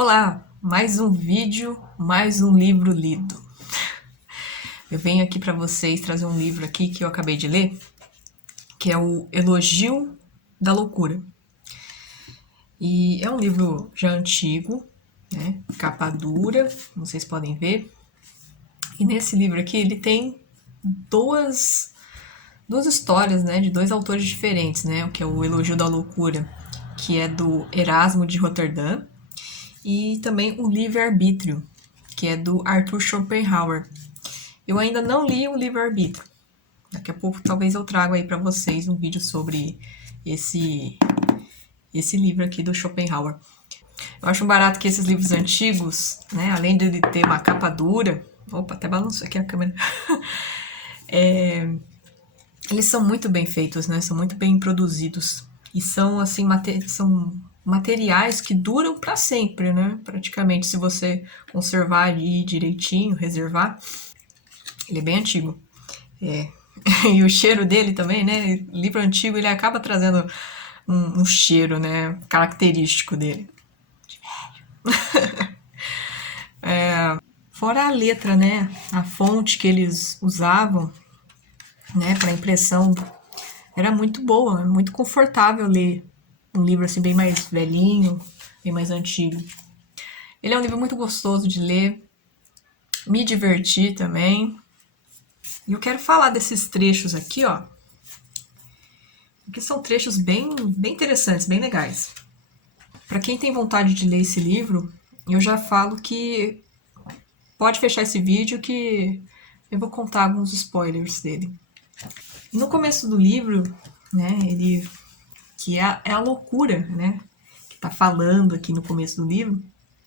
Olá, mais um vídeo, mais um livro lido. Eu venho aqui para vocês trazer um livro aqui que eu acabei de ler, que é o Elogio da Loucura. E é um livro já antigo, né? Capa dura, vocês podem ver. E nesse livro aqui ele tem duas histórias, né, de dois autores diferentes, né? O que é o Elogio da Loucura, que é do Erasmo de Roterdã, e também o Livre-Arbítrio, que é do Arthur Schopenhauer. Eu ainda não li o Livre-Arbítrio. Daqui a pouco talvez eu trago aí para vocês um vídeo sobre esse livro aqui do Schopenhauer. Eu acho um barato que esses livros antigos, né, além de ele ter uma capa dura, opa, até balançou aqui a câmera, eles são muito bem feitos, né, são muito bem produzidos e são assim são materiais que duram para sempre, né, praticamente, se você conservar ali direitinho, reservar. Ele é bem antigo. E o cheiro dele também, né? Livro antigo, ele acaba trazendo um cheiro, né? Característico dele. Fora a letra, né? A fonte que eles usavam, né? Para impressão. Era muito boa, muito confortável ler um livro assim bem mais velhinho, bem mais antigo. Ele é um livro muito gostoso de ler. Me diverti também. E eu quero falar desses trechos aqui, ó. Porque são trechos bem interessantes, bem legais. Para quem tem vontade de ler esse livro, eu já falo que pode fechar esse vídeo que eu vou contar alguns spoilers dele. No começo do livro, né, ele que é a loucura, né, que tá falando aqui no começo do livro.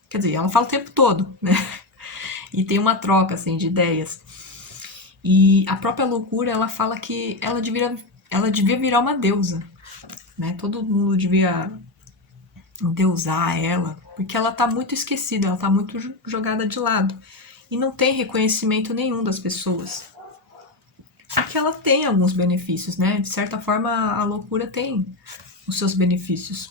Quer dizer, ela fala o tempo todo, né? E tem uma troca assim de ideias. E a própria loucura, ela fala que ela devia virar uma deusa, né? Todo mundo devia endeusar ela, porque ela tá muito esquecida, ela tá muito jogada de lado e não tem reconhecimento nenhum das pessoas. Porque ela tem alguns benefícios, né? De certa forma, a loucura tem os seus benefícios.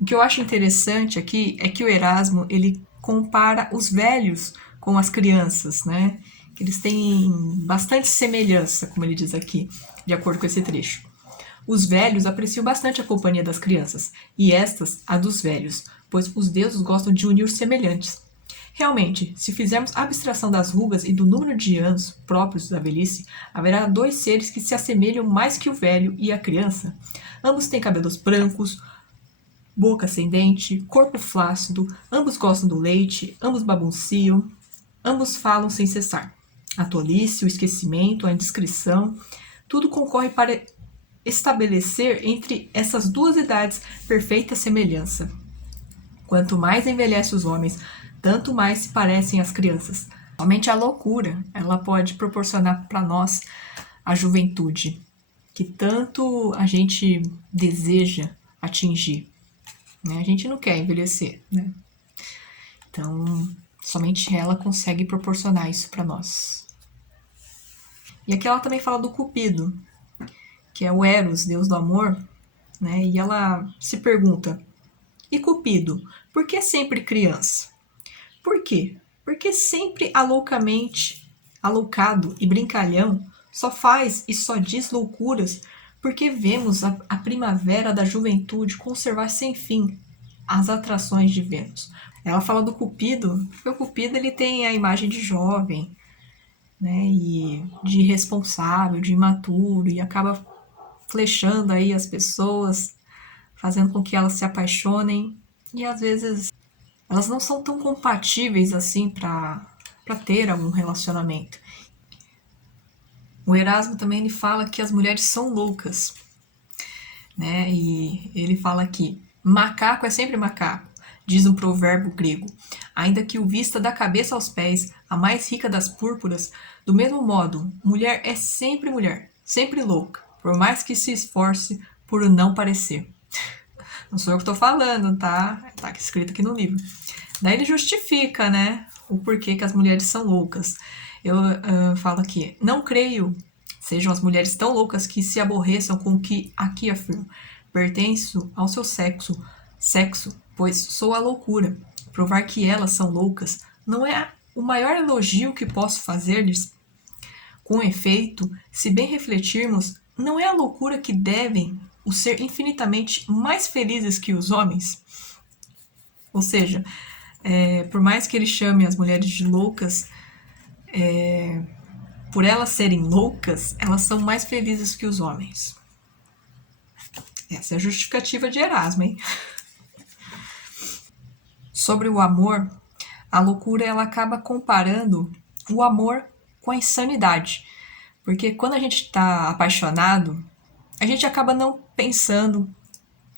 O que eu acho interessante aqui é que o Erasmo, ele compara os velhos com as crianças, né? Que eles têm bastante semelhança, como ele diz aqui, de acordo com esse trecho. Os velhos apreciam bastante a companhia das crianças, e estas a dos velhos, pois os deuses gostam de unir os semelhantes. Realmente, se fizermos abstração das rugas e do número de anos próprios da velhice, haverá dois seres que se assemelham mais que o velho e a criança. Ambos têm cabelos brancos, boca sem dente, corpo flácido, ambos gostam do leite, ambos babunciam, ambos falam sem cessar. A tolice, o esquecimento, a indiscrição, tudo concorre para estabelecer entre essas duas idades perfeita semelhança. Quanto mais envelhece os homens, tanto mais se parecem às crianças. Somente a loucura, ela pode proporcionar para nós a juventude, que tanto a gente deseja atingir. Né? A gente não quer envelhecer, né? Então, somente ela consegue proporcionar isso para nós. E aqui ela também fala do Cupido, que é o Eros, deus do amor, né? E ela se pergunta: e Cupido, por que sempre criança? Por quê? Porque sempre alocado e brincalhão, só faz e só diz loucuras porque vemos a primavera da juventude conservar sem fim as atrações de Vênus. Ela fala do Cupido, porque o Cupido ele tem a imagem de jovem, né, e de irresponsável, de imaturo, e acaba flechando aí as pessoas, fazendo com que elas se apaixonem, e às vezes elas não são tão compatíveis assim para ter algum relacionamento. O Erasmo também ele fala que as mulheres são loucas, né? E ele fala que macaco é sempre macaco, diz um provérbio grego. Ainda que o vista da cabeça aos pés, a mais rica das púrpuras, do mesmo modo, mulher é sempre sempre louca, por mais que se esforce por não parecer. Não sou eu que estou falando, tá? Tá escrito aqui no livro. Daí ele justifica, né, o porquê que as mulheres são loucas. Eu falo aqui: não creio sejam as mulheres tão loucas que se aborreçam com o que aqui afirmo. Pertenço ao seu sexo, pois sou a loucura. Provar que elas são loucas não é o maior elogio que posso fazer-lhes. Com efeito, se bem refletirmos, não é a loucura que devem o ser infinitamente mais felizes que os homens? Ou seja, por mais que ele chame as mulheres de loucas, por elas serem loucas, elas são mais felizes que os homens. Essa é a justificativa de Erasmo, hein? Sobre o amor, a loucura ela acaba comparando o amor com a insanidade. Porque quando a gente está apaixonado, a gente acaba não pensando,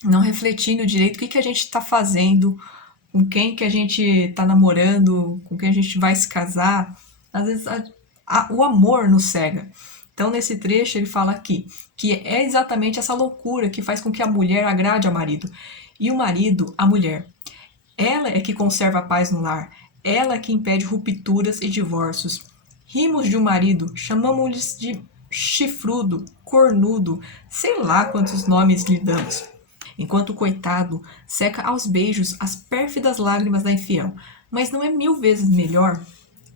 não refletindo direito o que a gente está fazendo, com quem que a gente está namorando, com quem a gente vai se casar. Às vezes o amor nos cega. Então, nesse trecho, ele fala aqui que é exatamente essa loucura que faz com que a mulher agrade ao marido e o marido à mulher. Ela é que conserva a paz no lar, ela é que impede rupturas e divórcios. Rimos de um marido, chamamos-lhes de chifrudo, cornudo, sei lá quantos nomes lhe damos. Enquanto o coitado seca aos beijos as pérfidas lágrimas da infiel. Mas não é 1000 vezes melhor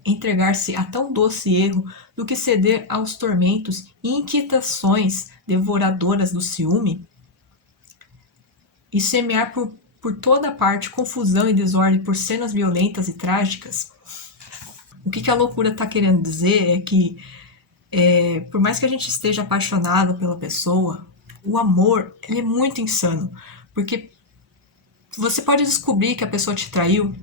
entregar-se a tão doce erro do que ceder aos tormentos e inquietações devoradoras do ciúme? E semear por toda parte confusão e desordem por cenas violentas e trágicas? O que a loucura está querendo dizer é que, por mais que a gente esteja apaixonado pela pessoa, o amor ele é muito insano. Porque você pode descobrir que a pessoa te traiu,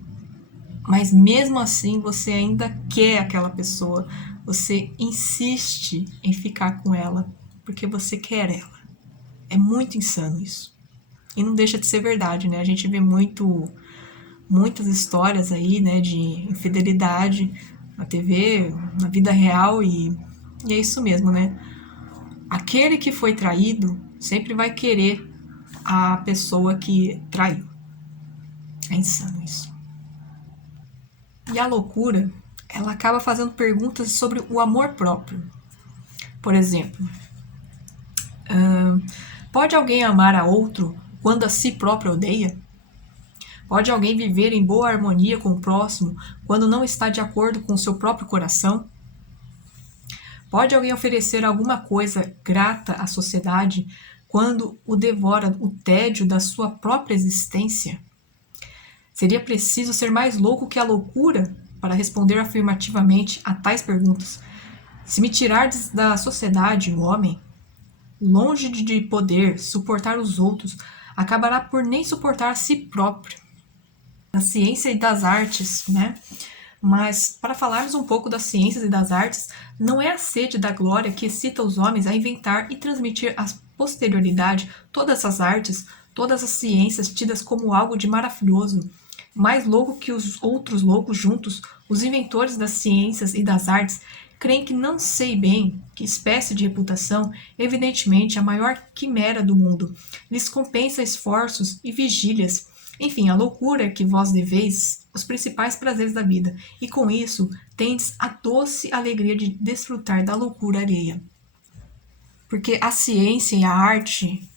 mas mesmo assim você ainda quer aquela pessoa. Você insiste em ficar com ela porque você quer ela. É muito insano isso. E não deixa de ser verdade, né? A gente vê muitas histórias aí, né, de infidelidade na TV, na vida real, e é isso mesmo, né? Aquele que foi traído sempre vai querer a pessoa que traiu. É insano isso. E a loucura, ela acaba fazendo perguntas sobre o amor próprio. Por exemplo, pode alguém amar a outro quando a si próprio odeia? Pode alguém viver em boa harmonia com o próximo quando não está de acordo com o seu próprio coração? Pode alguém oferecer alguma coisa grata à sociedade quando o devora o tédio da sua própria existência? Seria preciso ser mais louco que a loucura para responder afirmativamente a tais perguntas. Se me tirardes da sociedade, o homem, longe de poder suportar os outros, acabará por nem suportar a si próprio. Da ciência e das artes, né? Mas, para falarmos um pouco das ciências e das artes, não é a sede da glória que excita os homens a inventar e transmitir à posterioridade todas as artes, todas as ciências tidas como algo de maravilhoso. Mais louco que os outros loucos juntos, os inventores das ciências e das artes creem que não sei bem que espécie de reputação, evidentemente a maior quimera do mundo, lhes compensa esforços e vigílias. Enfim, a loucura que vós deveis os principais prazeres da vida, e com isso tendes a doce alegria de desfrutar da loucura alheia. Porque a ciência e a arte,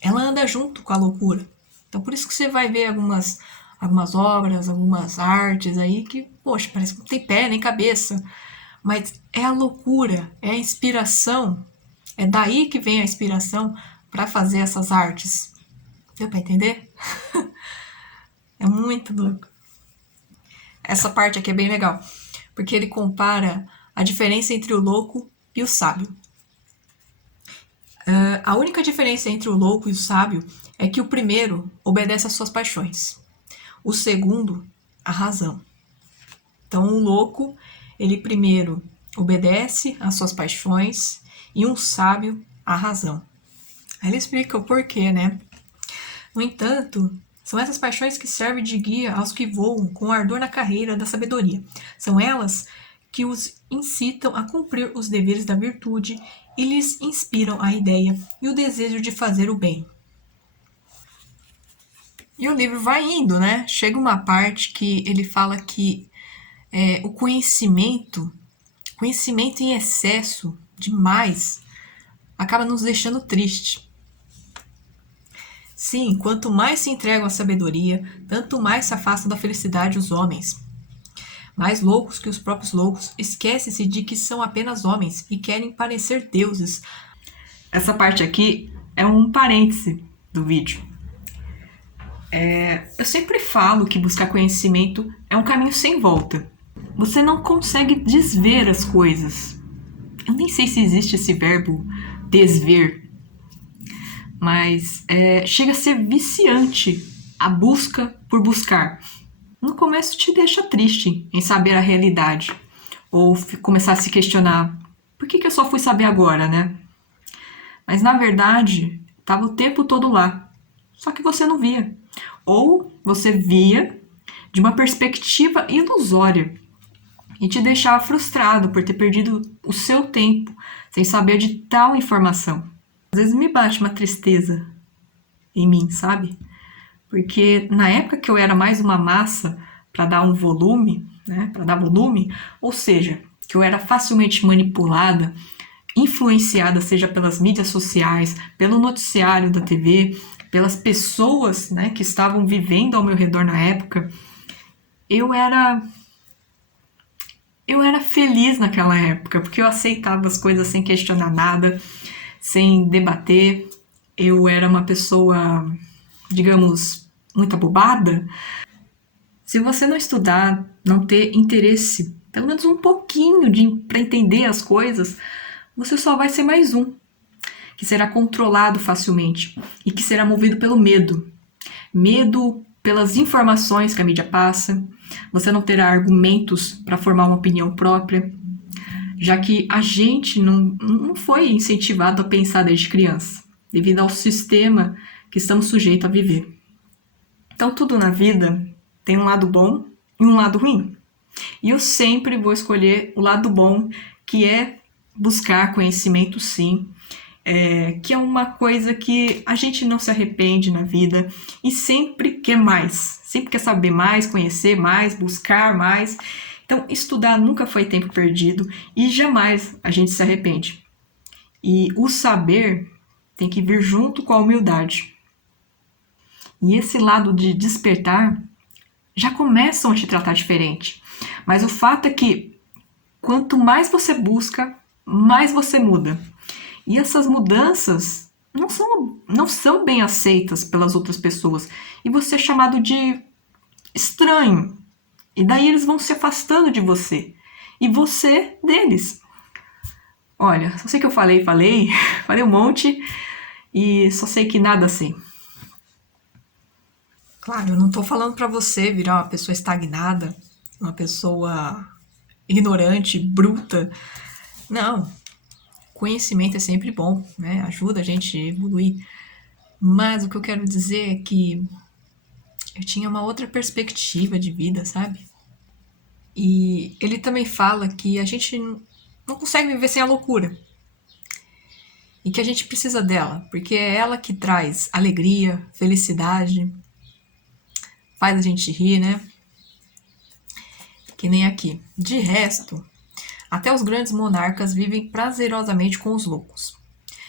ela anda junto com a loucura. Então por isso que você vai ver algumas obras, algumas artes aí que, poxa, parece que não tem pé nem cabeça. Mas é a loucura, é a inspiração, é daí que vem a inspiração para fazer essas artes. Deu para entender? É muito louco. Essa parte aqui é bem legal, porque ele compara a diferença entre o louco e o sábio. A única diferença entre o louco e o sábio é que o primeiro obedece às suas paixões, o segundo, à razão. Então, o louco, ele primeiro obedece às suas paixões e um sábio à razão. Aí ele explica o porquê, né? No entanto, são essas paixões que servem de guia aos que voam com ardor na carreira da sabedoria. São elas que os incitam a cumprir os deveres da virtude e lhes inspiram a ideia e o desejo de fazer o bem. E o livro vai indo, né? Chega uma parte que ele fala que o conhecimento em excesso, demais, acaba nos deixando triste. Sim, quanto mais se entregam à sabedoria, tanto mais se afastam da felicidade os homens. Mais loucos que os próprios loucos, esquecem-se de que são apenas homens e querem parecer deuses. Essa parte aqui é um parêntese do vídeo. Eu sempre falo que buscar conhecimento é um caminho sem volta. Você não consegue desver as coisas. Eu nem sei se existe esse verbo desver, mas chega a ser viciante a busca por buscar. No começo te deixa triste em saber a realidade, ou começar a se questionar, por que eu só fui saber agora, né? Mas na verdade, estava o tempo todo lá, só que você não via. Ou você via de uma perspectiva ilusória e te deixava frustrado por ter perdido o seu tempo sem saber de tal informação. Às vezes me bate uma tristeza em mim, sabe? Porque na época que eu era mais uma massa para dar um volume, né, para dar volume, ou seja, que eu era facilmente manipulada, influenciada, seja pelas mídias sociais, pelo noticiário da TV, pelas pessoas, né, que estavam vivendo ao meu redor na época, eu era feliz naquela época, porque eu aceitava as coisas sem questionar nada, sem debater. Eu era uma pessoa, digamos, muito abobada. Se você não estudar, não ter interesse, pelo menos um pouquinho para entender as coisas, você só vai ser mais um, que será controlado facilmente e que será movido pelo medo. Medo pelas informações que a mídia passa, você não terá argumentos para formar uma opinião própria, já que a gente não foi incentivado a pensar desde criança, devido ao sistema que estamos sujeitos a viver. Então, tudo na vida tem um lado bom e um lado ruim. E eu sempre vou escolher o lado bom, que é buscar conhecimento, sim, que é uma coisa que a gente não se arrepende na vida e sempre quer mais, sempre quer saber mais, conhecer mais, buscar mais. Então, estudar nunca foi tempo perdido e jamais a gente se arrepende. E o saber tem que vir junto com a humildade. E esse lado de despertar já começam a te tratar diferente. Mas o fato é que quanto mais você busca, mais você muda. E essas mudanças não são bem aceitas pelas outras pessoas. E você é chamado de estranho. E daí eles vão se afastando de você. E você deles. Olha, só sei que eu falei falei um monte e só sei que nada sei. Claro, eu não tô falando pra você virar uma pessoa estagnada, uma pessoa ignorante, bruta. Não. Conhecimento é sempre bom, né? Ajuda a gente a evoluir. Mas o que eu quero dizer é que eu tinha uma outra perspectiva de vida, sabe? E ele também fala que a gente não consegue viver sem a loucura. E que a gente precisa dela, porque é ela que traz alegria, felicidade, faz a gente rir, né? Que nem aqui. De resto, até os grandes monarcas vivem prazerosamente com os loucos,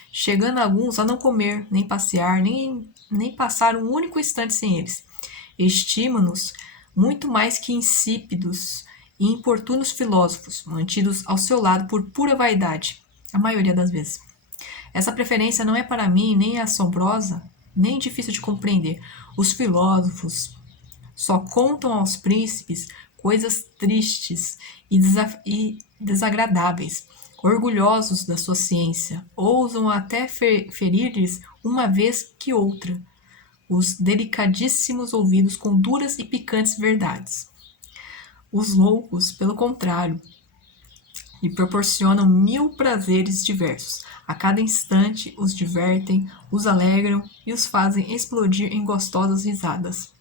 chegando alguns a não comer, nem passear, nem passar um único instante sem eles. Estima-nos muito mais que insípidos e importunos filósofos, mantidos ao seu lado por pura vaidade, a maioria das vezes. Essa preferência não é para mim nem assombrosa, nem difícil de compreender. Os filósofos só contam aos príncipes coisas tristes e desagradáveis. Orgulhosos da sua ciência, ousam até ferir-lhes uma vez que outra os delicadíssimos ouvidos com duras e picantes verdades. Os loucos, pelo contrário, lhe proporcionam 1000 prazeres diversos. A cada instante os divertem, os alegram e os fazem explodir em gostosas risadas.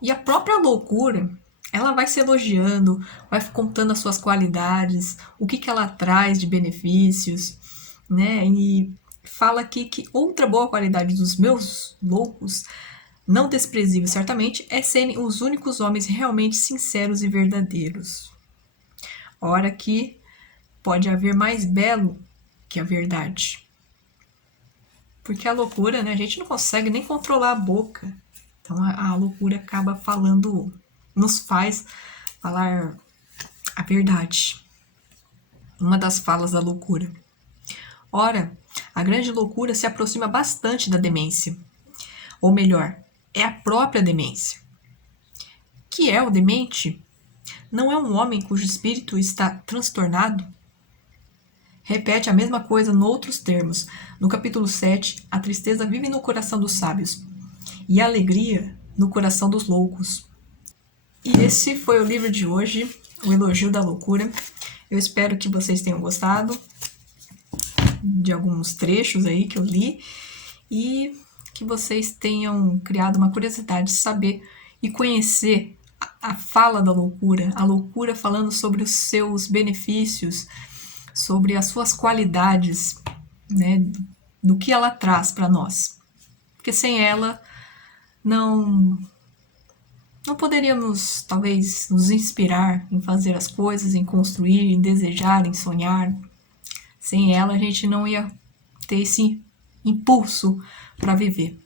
E a própria loucura, ela vai se elogiando, vai contando as suas qualidades, o que ela traz de benefícios, né? E fala aqui que outra boa qualidade dos meus loucos, não desprezível certamente, é serem os únicos homens realmente sinceros e verdadeiros. Ora que pode haver mais belo que a verdade. Porque a loucura, né? A gente não consegue nem controlar a boca. Então a loucura acaba falando, nos faz falar a verdade. Uma das falas da loucura. Ora, a grande loucura se aproxima bastante da demência. Ou melhor, é a própria demência. Que é o demente? Não é um homem cujo espírito está transtornado? Repete a mesma coisa noutros termos. No capítulo 7, a tristeza vive no coração dos sábios e a alegria no coração dos loucos. E esse foi o livro de hoje, O Elogio da Loucura. Eu espero que vocês tenham gostado de alguns trechos aí que eu li e que vocês tenham criado uma curiosidade de saber e conhecer a fala da loucura, a loucura falando sobre os seus benefícios, sobre as suas qualidades, né, do que ela traz para nós. Porque sem ela não poderíamos, talvez, nos inspirar em fazer as coisas, em construir, em desejar, em sonhar. Sem ela, a gente não ia ter esse impulso para viver.